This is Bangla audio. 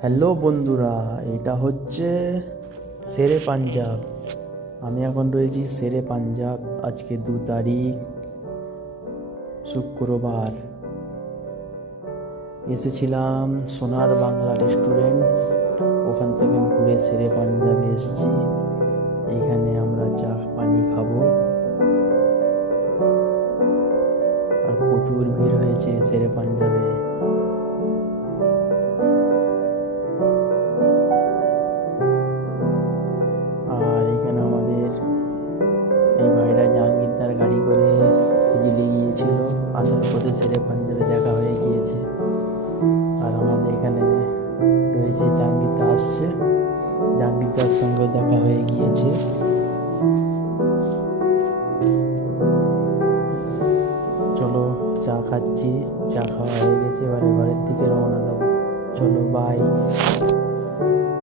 হ্যালো বন্ধুরা, এটা হচ্ছে সেরে পাঞ্জাব। আমি এখন রয়েছি সেরে পাঞ্জাব, আজকে দু তারিখ শুক্রবার। এসেছিলাম সোনার বাংলা রেস্টুরেন্ট, ওখান থেকে ঘুরে সেরে পাঞ্জাবে এসেছি। এইখানে আমরা চা পানি খাব। আর প্রচুর ভিড় হয়েছে সেরে পাঞ্জাবে। আসার পথে সেরে পাঞ্জাবে দেখা হয়ে গিয়েছে। আর আমাদের এখানে রয়েছে জাহাঙ্গীরদা আসছে জাহাঙ্গীরদার সঙ্গে দেখা হয়ে গিয়েছে। চলো চা খাচ্ছি। চা খাওয়া হয়ে গেছে, এবারে ঘরের দিকে রওনা দেবো। চলো বাই